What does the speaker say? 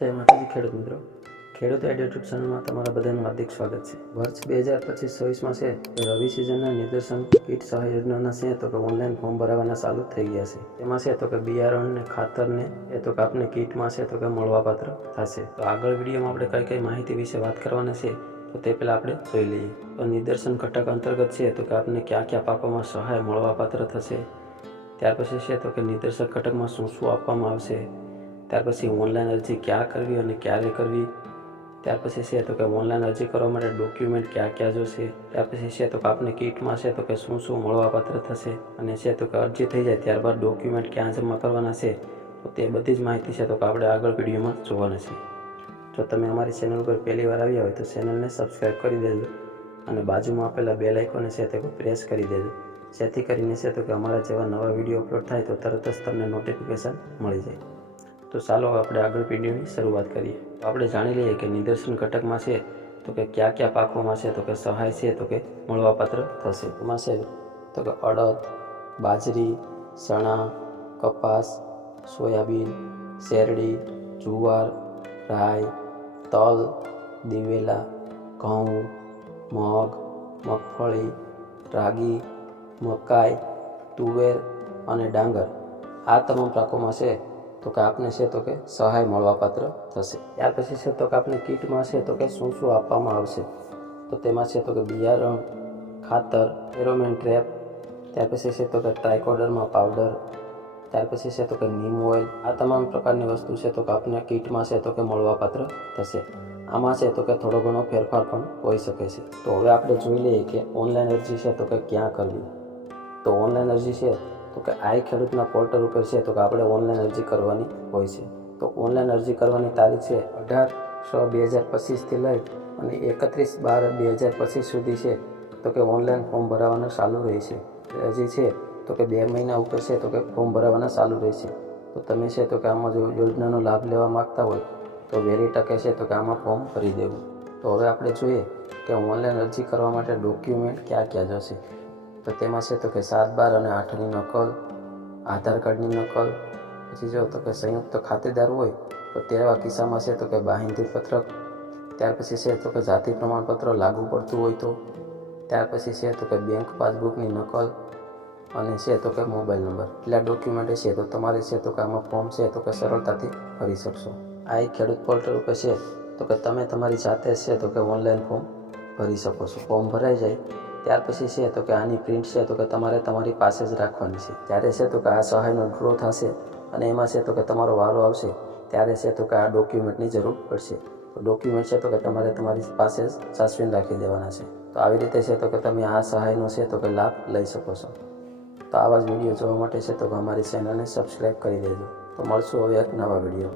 જય માતાજી ખેડૂત મિત્રો, ખેડૂત આઈડિયા યુટ્યુબ ચેનલમાં તમારા બધાનું હાર્દિક સ્વાગત છે। વર્ષ 2025-26માં છે રવિ સિઝનના નિદર્શન કીટ સહાય યોજનાના છે તો કે ઓનલાઈન ફોર્મ ભરાવાના ચાલુ થઈ ગયા છે। તેમાં છે તો કે બિયારણને ખાતરને એ તો કે આપને કીટમાં છે તો કે મળવાપાત્ર થશે। તો આગળ વિડીયોમાં આપણે કઈ માહિતી વિશે વાત કરવાના છે તો તે પહેલાં આપણે જોઈ લઈએ। તો નિદર્શન ઘટક અંતર્ગત છે તો કે આપને કયા પાકોમાં સહાય મળવાપાત્ર થશે, ત્યાર પછી છે તો કે નિદર્શક ઘટકમાં શું શું આપવામાં આવશે, ત્યાર પછી ઓનલાઈન અરજી ક્યાં કરવી અને ક્યારે કરવી, ત્યાર પછી છે તો કે ઓનલાઈન અરજી કરવા માટે ડોક્યુમેન્ટ ક્યાં જોશે, ત્યાર પછી છે તો કે આપને કીટમાં છે તો કે શું શું મળવાપાત્ર થશે અને છે તો કે અરજી થઈ જાય ત્યારબાદ ડોક્યુમેન્ટ ક્યાં જમા કરવાના છે તો તે બધી જ માહિતી છે તો કે આપણે આગળ વિડીયોમાં જોવાના છે। જો તમે અમારી ચેનલ ઉપર પહેલી વાર આવ્યા હોય તો ચેનલને સબસ્ક્રાઈબ કરી દેજો અને બાજુમાં આપેલા બેલ આઇકોનને છે તે પ્રેસ કરી દેજો, જેથી કરીને છે તો કે અમારા જેવા નવા વિડીયો અપલોડ થાય તો તરત જ તમને નોટિફિકેશન મળી જાય। તો ચાલો આપણે આગળ વિડીયોની શરૂઆત કરીએ। તો આપણે જાણી લઈએ કે નિદર્શન ઘટકમાં છે તો કે કયા પાકોમાં છે તો કે સહાય છે તો કે મળવાપાત્ર થશે। એમાં છે તો કે અડદ, બાજરી, ચણા, કપાસ, સોયાબીન, શેરડી, જુવાર, રાઈ, તલ, દિવેલા, ઘઉં, મગ, મગફળી, રાગી, મકાઈ, તુવેર અને ડાંગર, આ તમામ પાકોમાં છે તો કે આપને છે તો કે સહાય મળવાપાત્ર થશે। ત્યાર પછી છે તો કે આપને કીટમાં છે તો કે શું શું આપવામાં આવશે તો તેમાં છે તો કે બિયારણ, ખાતર, ફેરોમેન ટ્રેપ, ત્યાર પછી છે તો કે ટ્રાયકોડર્મા પાવડર, ત્યાર પછી છે તો કે નીમ ઓઇલ, આ તમામ પ્રકારની વસ્તુ છે તો કે આપને કીટમાં છે તો કે મળવાપાત્ર થશે। આમાં છે તો કે થોડો ઘણો ફેરફાર પણ હોઈ શકે છે। તો હવે આપણે જોઈ લઈએ કે ઓનલાઈન અરજી છે તો કે ક્યાં કરવી। તો ઓનલાઈન અરજી છે તો કે આઈ ખેડૂતના પોર્ટલ ઉપર છે તો કે આપણે ઓનલાઈન અરજી કરવાની હોય છે। તો ઓનલાઈન અરજી કરવાની તારીખ છે 18/6/2025થી લઈ અને 31/12/2025 સુધી છે તો કે ઓનલાઈન ફોર્મ ભરાવાના ચાલુ રહેશે। અરજી છે તો કે 2 મહિના ઉપર છે તો કે ફોર્મ ભરાવાના ચાલુ રહેશે। તો તમે છે તો કે આમાં જો યોજનાનો લાભ લેવા માગતા હોય તો વહેલી તકે છે તો કે આમાં ફોર્મ ભરી દેવું। તો હવે આપણે જોઈએ કે ઓનલાઈન અરજી કરવા માટે ડોક્યુમેન્ટ ક્યાં જશે। તો તેમાં છે તો કે 7, 12 અને 8ની નકલ, આધાર કાર્ડની નકલ, પછી જો તો કે સંયુક્ત ખાતેદાર હોય તો તેવા કિસ્સામાં છે તો કે બાંહેધરી પત્રક, ત્યાર પછી છે તો કે જાતિ પ્રમાણપત્ર લાગુ પડતું હોય તો, ત્યાર પછી છે તો કે બેંક પાસબુકની નકલ અને છે તો કે મોબાઈલ નંબર, એટલા ડોક્યુમેન્ટ છે તો તમારે છે તો કે આમાં ફોર્મ છે તો કે સરળતાથી ભરી શકશો। આ એક ખેડૂત પોર્ટલ ઉપર છે તો કે તમે તમારી જાતે છે તો કે ઓનલાઈન ફોર્મ ભરી શકો છો। ફોર્મ ભરાઈ જાય ત્યાર પછી છે તો કે આની પ્રિન્ટ છે તો કે તમારે તમારી પાસે જ રાખવાની છે। ત્યારે છે તો કે આ સહાયનો ડ્રો થશે અને એમાં છે તો કે તમારો વારો આવશે ત્યારે છે તો કે આ ડોક્યુમેન્ટની જરૂર પડશે। તો ડોક્યુમેન્ટ છે તો કે તમારે તમારી પાસે જ સાચવીને રાખી દેવાના છે। તો આવી રીતે છે તો કે તમે આ સહાયનો છે તો કે લાભ લઈ શકો છો। તો આવા જ વિડીયો જોવા માટે છે તો કે અમારી ચેનલને સબસ્ક્રાઈબ કરી દેજો। તો મળશું હવે એક નવા વિડીયો।